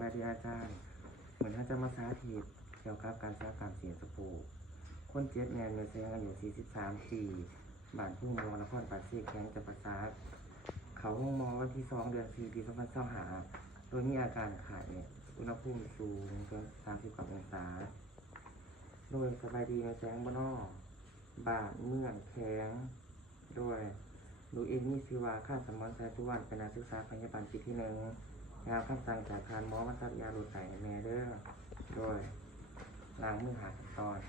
บายดีอาจารย์เหมือนท่านจะมาสาธิตเกี่ยวกับการสร้างการเสียสปูคนเจ็บแมนเมเซงอายุ43 ปีบ้านทุ่งมอนครปัตสีแข้งจังหวัดตากเขาห้องมอวันที่2 เดือน 4 ปี 2025โดยมีอาการไข้อุณหภูมิสูงเกิน30 องศาโดยสบายดีเมเซงบนบ้านเมืองแข้งโดยดูเองมีศิวาข้าสมรสายสุวรรณเป็นนักศึกษาพยาบาลปีที่ 1งานคำสั่งจากทานหมอมาซักยาหลุดใส่แม่เด้อโดยล้างมือหาตอน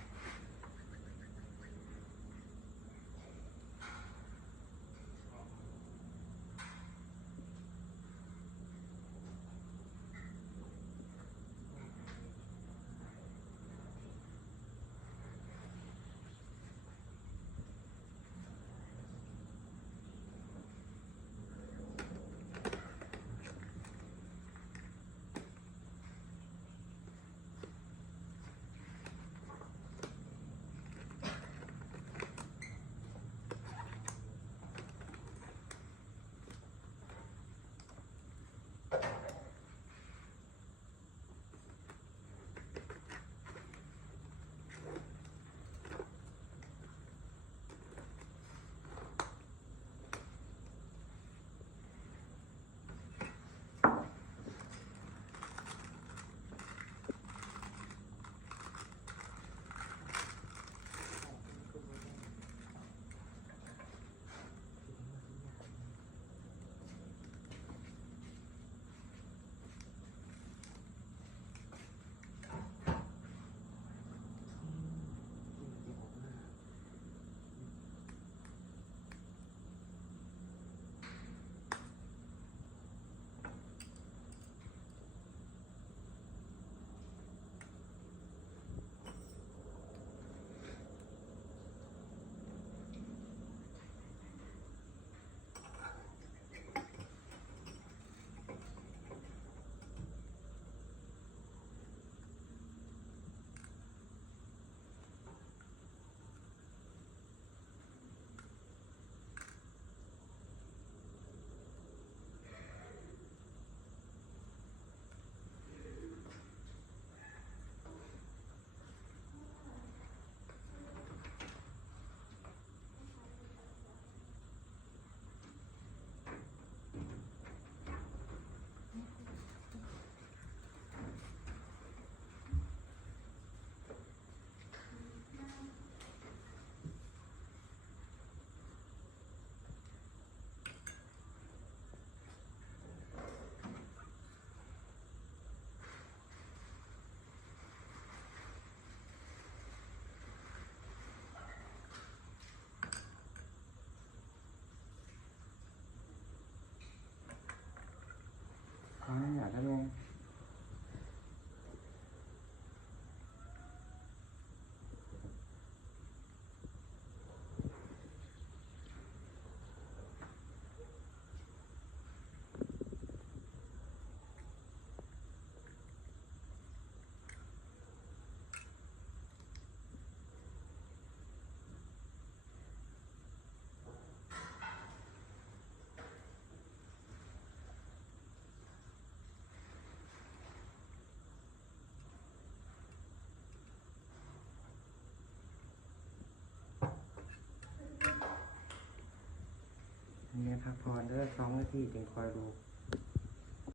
อยากได้ไหมเนี่ยพักผ่อนเด้อ2 นาทีจึงคอยดู